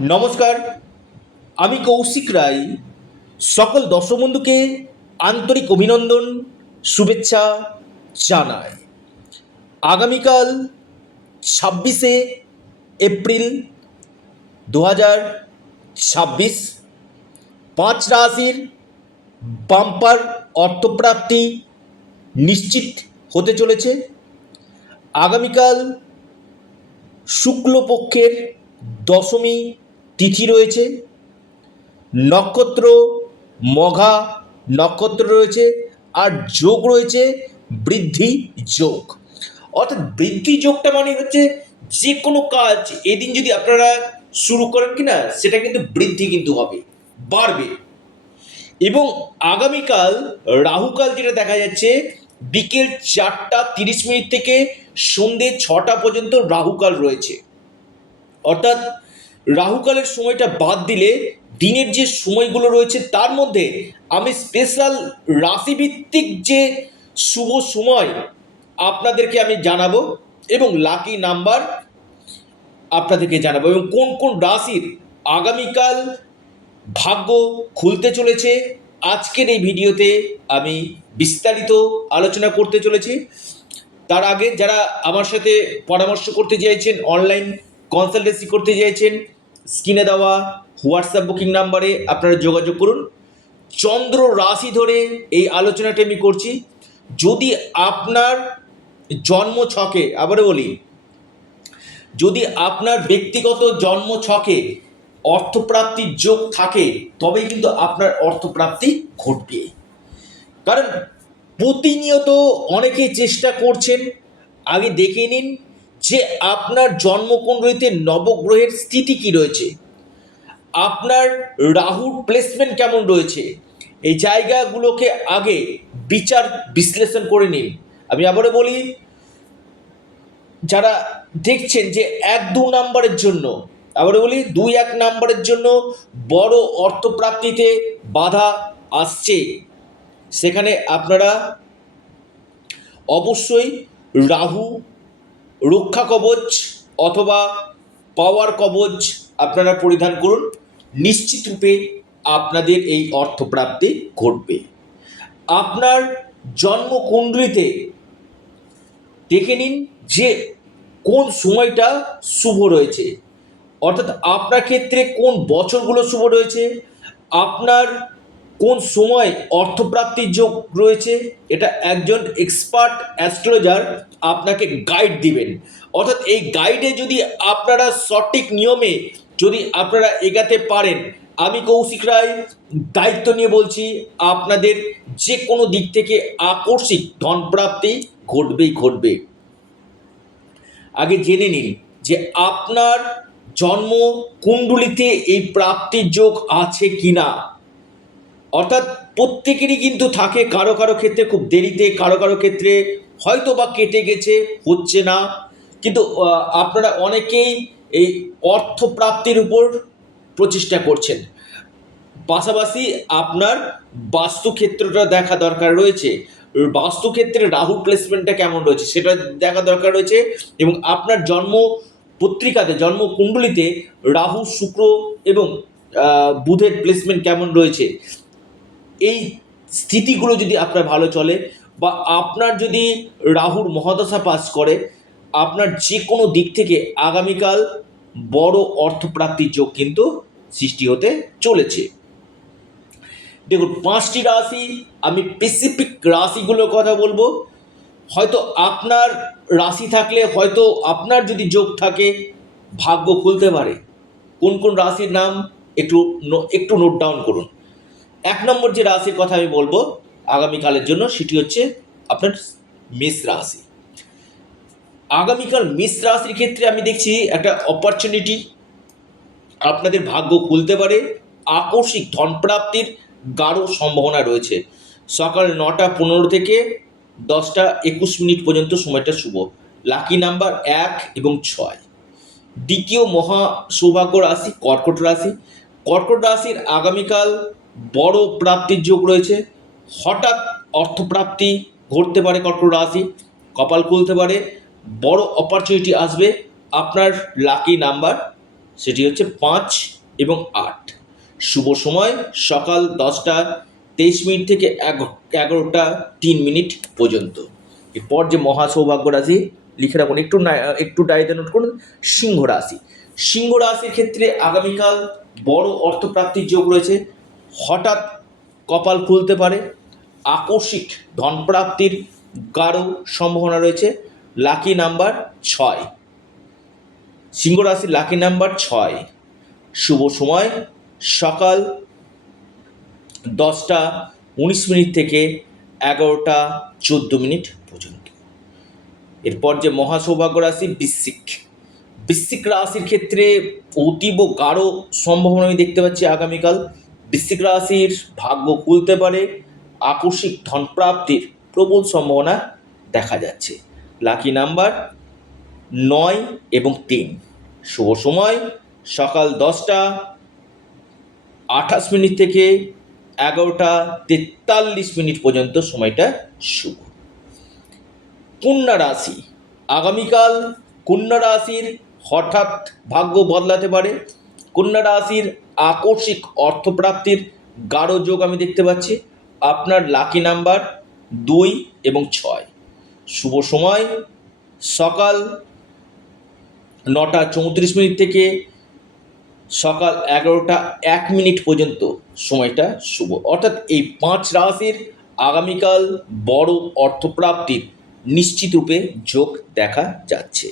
নমস্কার, আমি কৌশিক রায়। সকল দর্শক বন্ধুকে আন্তরিক অভিনন্দন, শুভেচ্ছা জানাই। আগামীকাল 26শে এপ্রিল 2026 পাঁচ রাশির বাম্পার অর্থপ্রাপ্তি নিশ্চিত হতে চলেছে। আগামীকাল শুক্লপক্ষের দশমী তিথি রয়েছে, নক্ষত্র মঘা নক্ষত্র রয়েছে, আর যোগ রয়েছে বৃদ্ধি যোগ। অর্থাৎ বৃদ্ধি যোগটা মানে হচ্ছে যে কোনো কাজ এদিন যদি আপনারা শুরু করেন কিনা সেটা কিন্তু বৃদ্ধি কিন্তু হবে, বাড়বে। এবং আগামীকাল রাহুকাল যেটা দেখা যাচ্ছে বিকেল 4টা 30 মিনিট থেকে সন্ধে 6টা পর্যন্ত রাহুকাল রয়েছে। অর্থাৎ রাহুকালের সময়টা বাদ দিলে দিনের যে সময়গুলো রয়েছে তার মধ্যে আমি স্পেশাল রাশিভিত্তিক যে শুভ সময় আপনাদেরকে আমি জানাবো এবং লাকি নাম্বার আপনাদেরকে জানাবো, এবং কোন কোন রাশির আগামীকাল ভাগ্য খুলতে চলেছে আজকের এই ভিডিওতে আমি বিস্তারিত আলোচনা করতে চলেছি। তার আগে যারা আমার সাথে পরামর্শ করতে চাইছেন, অনলাইন কনসালটেন্সি করতে চাইছেন, স্ক্রিনে দেওয়া হোয়াটসঅ্যাপ বুকিং নাম্বারে আপনারা যোগাযোগ করুন। চন্দ্র রাশি ধরে এই আলোচনাটা আমি করছি। যদি আপনার জন্ম ছকে, আবারও বলি, যদি আপনার ব্যক্তিগত জন্ম ছকে অর্থপ্রাপ্তির যোগ থাকে তবেই কিন্তু আপনার অর্থপ্রাপ্তি ঘটবে। কারণ প্রতিনিয়ত অনেকেই চেষ্টা করছেন। আগে দেখে নিন যে আপনার জন্মকুণ্ডলিতে নবগ্রহের স্থিতি কি রয়েছে, আপনার রাহুর প্লেসমেন্ট কেমন রয়েছে, এই জায়গাগুলোকে আগে বিচার বিশ্লেষণ করে নিন। আমি আবারও বলি, যারা দেখছেন যে 1-2 নাম্বারের জন্য, আবারও বলি 2-1 নাম্বারের জন্য বড় অর্থপ্রাপ্তিতে বাধা আসছে, সেখানে আপনারা অবশ্যই রাহু রক্ষা কবচ অথবা পাওয়ার কবচ আপনারা পরিধান করুন। নিশ্চিত রূপে আপনাদের এই অর্থপ্রাপ্তি ঘটবে। আপনার জন্মকুণ্ডলিতে দেখে নিন যে কোন সময়টা শুভ রয়েছে, অর্থাৎ আপনার ক্ষেত্রে কোন বছরগুলো শুভ রয়েছে, আপনার কোন সময় অর্থপ্রাপ্তির যোগ রয়েছে। এটা একজন এক্সপার্ট অ্যাস্ট্রোলজার আপনাকে গাইড দিবেন। অর্থাৎ এই গাইডে যদি আপনারা সঠিক নিয়মে যদি আপনারা এগাতে পারেন, আমি কৌশিক রায় দায়িত্ব নিয়ে বলছি আপনাদের যে কোনো দিক থেকে আকস্মিক ধনপ্রাপ্তি ঘটবেই ঘটবে। আগে জেনে নিন যে আপনার জন্ম কুণ্ডলিতে এই প্রাপ্তির যোগ আছে কিনা। অর্থাৎ প্রত্যেকেরই কিন্তু থাকে, কারো কারো ক্ষেত্রে খুব দেরিতে, কারো কারো ক্ষেত্রে হয়তো বা কেটে গেছে, হচ্ছে না। কিন্তু আপনারা অনেকেই এই অর্থপ্রাপ্তির উপর প্রচেষ্টা করছেন। পাশাপাশি আপনার বাস্তুক্ষেত্রটা দেখা দরকার রয়েছে, বাস্তুক্ষেত্রে রাহু প্লেসমেন্টটা কেমন রয়েছে সেটা দেখা দরকার রয়েছে, এবং আপনার জন্ম পত্রিকাতে জন্ম কুণ্ডলিতে রাহু শুক্র এবং বুধের প্লেসমেন্ট কেমন রয়েছে, এই স্থিতিগুলো যদি আপনার ভালো চলে বা আপনার যদি রাহুর মহাদশা পাস করে, আপনার যে কোনো দিক থেকে আগামীকাল বড় অর্থপ্রাপ্তির যোগ কিন্তু সৃষ্টি হতে চলেছে। দেখুন, 5টি রাশি, আমি স্পেসিফিক রাশিগুলোর কথা বলবো। হয়তো আপনার রাশি থাকলে, হয়তো আপনার যদি যোগ থাকে, ভাগ্য খুলতে পারে। কোন কোন রাশির নাম একটু নোট ডাউন করুন। 1 নম্বর যে রাশির কথা আমি বলবো আগামীকালের জন্য, সেটি হচ্ছে আপনার মেষ রাশি। আগামীকাল মেষ রাশির ক্ষেত্রে আমি দেখছি একটা অপরচুনিটি, আপনাদের ভাগ্য খুলতে পারে। আকস্মিক ধনপ্রাপ্তির গাঢ় সম্ভাবনা রয়েছে। সকাল 9টা 15 থেকে 10টা 21 মিনিট পর্যন্ত সময়টা শুভ। লাকি নাম্বার 1 এবং 6। দ্বিতীয় মহা সৌভাগ্য রাশি কর্কট রাশি। কর্কট রাশির আগামীকাল বড় প্রাপ্তির যোগ রয়েছে। হঠাৎ অর্থপ্রাপ্তি ঘটতে পারে কর্কট রাশি, কপাল খুলতে পারে, বড় অপরচুনিটি আসবে। আপনার লাকি নাম্বার সেটি হচ্ছে 5 এবং 8। শুভ সময় সকাল 10টা 23 মিনিট থেকে 11টা 3 মিনিট পর্যন্ত। এরপর যে মহা সৌভাগ্য রাশি লিখে রাখুন, একটু ডায়েরিতে নোট করুন, সিংহ রাশি। সিংহ রাশির ক্ষেত্রে আগামীকাল বড় অর্থপ্রাপ্তির যোগ রয়েছে। হঠাৎ কপাল খুলতে পারে। আকস্মিক ধনপ্রাপ্তির গাঢ় সম্ভাবনা রয়েছে। Lucky number 6। সিংহ রাশির লাকি নাম্বার 6। শুভ সময় সকাল 10টা 19 মিনিট থেকে 11টা 14 মিনিট পর্যন্ত। এরপর যে মহা সৌভাগ্য রাশি বৃশ্চিক। বৃশ্চিক রাশির ক্ষেত্রে অতীব গাঢ় সম্ভাবনা আমি দেখতে পাচ্ছি আগামীকাল। বৃশ্চিক রাশির ভাগ্য খুলতে পারে। আকস্মিক ধনপ্রাপ্তির প্রবল সম্ভাবনা দেখা যাচ্ছে। লাকি নাম্বার 9 এবং 3। শুভ সময় সকাল 10টা 28 মিনিট থেকে 11টা 43 মিনিট পর্যন্ত, সময়টা শুভ। কন্যা রাশি। আগামীকাল কন্যা রাশির হঠাৎ ভাগ্য বদলাতে পারে। কন্যা রাশির আকস্মিক অর্থপ্রাপ্তির গাঢ় যোগ আমি দেখতে পাচ্ছি। আপনার লাকি নাম্বার 2 এবং 6। শুভ সময় সকাল 9টা 34 মিনিট থেকে সকাল 11টা 1 মিনিট পর্যন্ত, সময়টা শুভ। অর্থাৎ এই 5 রাশির আগামীকাল বড় অর্থপ্রাপ্তির নিশ্চিত রূপে যোগ দেখা যাচ্ছে।